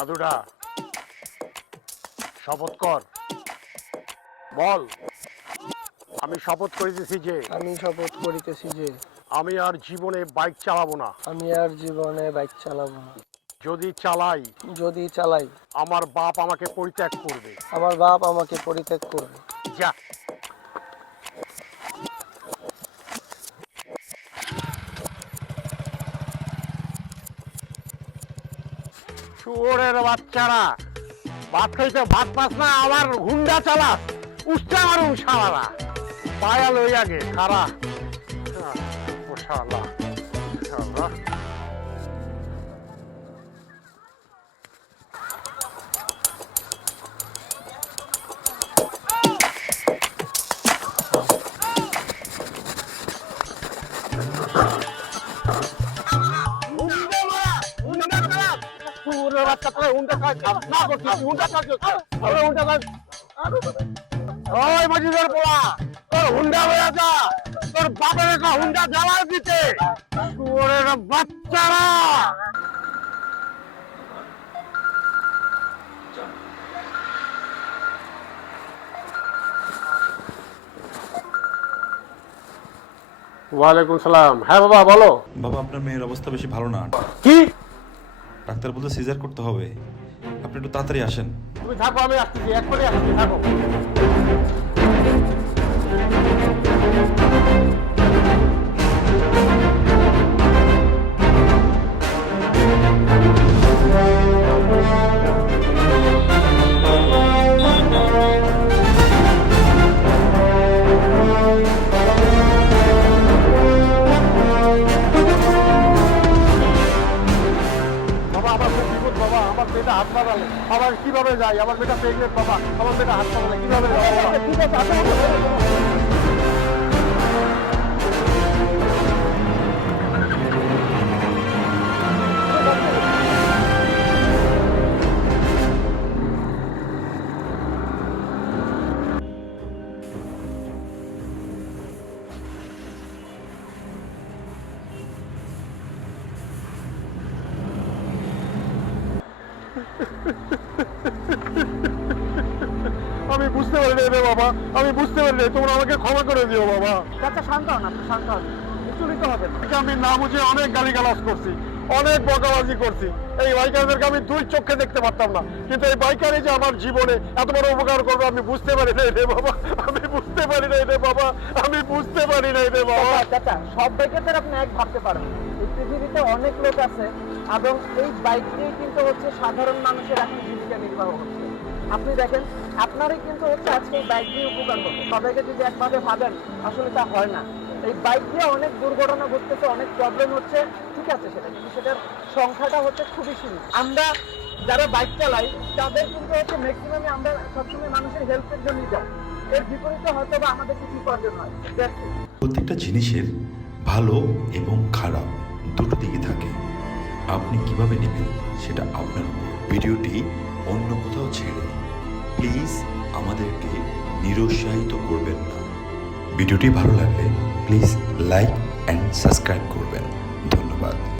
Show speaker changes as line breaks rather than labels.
আদুডা শপথ কর। বল আমি শপথ করিতেছি যে
আমি শপথ করিতেছি যে
আমি আর জীবনে বাইক চালাবো না।
আমি আর জীবনে বাইক চালাবো না।
যদি চালাই
যদি চালাই
আমার বাপ আমাকে পরিত্যাগ করবে।
আমার বাপ আমাকে পরিত্যাগ করবে।
যা শুয়োরের বাচ্চারা। ভাত খাইতে ভাত পাস না, আবার হুন্ডা চালাস। উষ্টা মারুন সারারা পায়া লই আগে, খারা। ও শালা। শুয়োরের তোরা হুন্ডা খাই না করছিস হুন্ডা খাচ্ছিস তোরা হুন্ডা খাই ওই মজিদের পোলা তোর হুন্ডা হয়ে যা। তোর বাপের একটা হুন্ডা জ্বালায় দিতে। শুয়োরের বাচ্চারা। ওয়ালাইকুম সালাম। হ্যাঁ বাবা বলো।
বাবা আপনার মেয়ের অবস্থা বেশি ভালো না।
কি?
ডাক্তার বলতে সিজার করতে হবে। আপনি একটু তাড়াতাড়ি আসেন।
তুমি থাকো, আমি আসতেছি। করে আসতেছি থাকো। বাবা আমার মেয়েটা আবার কীভাবে যাই আমার বেটা প্রেগনেন্ট বাবা আমার মেয়েটা হাসপাতালে কীভাবে যাব আমি বুঝতে পারি রে বাবা। আমি বুঝতে পারি রে তোমরা আমাকে ক্ষমা করে দিও বাবা।
আচ্ছা শান্ত হন আপনি শান্ত হন। বিচলিত হবেন। না।
আমি না বুঝে অনেক গালি গালিগালাজ করছি। অনেক বকাবাজি করছি। এই বাইকারদেরকে আমি দুই চোখে দেখতে পারতাম না। কিন্তু এই বাইকারে যে আমার জীবনে এত বড় উপকার করবে, আমি বুঝতে পারি নাই রে বাবা। আমি বুঝতে পারি নাই রে বাবা। আমি বুঝতে পারি নাই রে বাবা।
সব বাইকের আপনি এক ভাবতে পারেন। পৃথিবীতে অনেক লোক আছে, এবং এই বাইক নিয়ে কিন্তু হচ্ছে সাধারণ মানুষের এখন জীবিকা নির্বাহ হচ্ছে। আপনি দেখেন, আপনারই কিন্তু হচ্ছে আজকে বাইক নিয়ে উপকার হচ্ছে সবাইকে যদি একভাবে ভাবেন, আসলে তা হয় না। এই বাইক দিয়ে অনেক দুর্ঘটনা ঘটতেছে, অনেক প্রবলেম হচ্ছে। ঠিক আছে সেটা? কিন্তু সেটার সংখ্যাটা হচ্ছে খুবই সীমিত। আমরা যারা বাইক চালাই তাদের কিন্তু হচ্ছে ম্যাক্সিমামে আমরা সবসময় মানুষের হেল্পের জন্য যাই। এর বিপরীতে হয়তো বা আমাদের কিছু উপার্জন হয়।
প্রত্যেকটা জিনিসের ভালো এবং খারাপ দুটো দিকে থাকে। আপনি কীভাবে নেবেন সেটা আপনার ভিডিওটি অন্য কোথাও ছেড়ে প্লিজ আমাদেরকে নিরুৎসাহিত করবেন না। ভিডিওটি ভালো লাগলে প্লিজ লাইক অ্যান্ড সাবস্ক্রাইব করবেন। ধন্যবাদ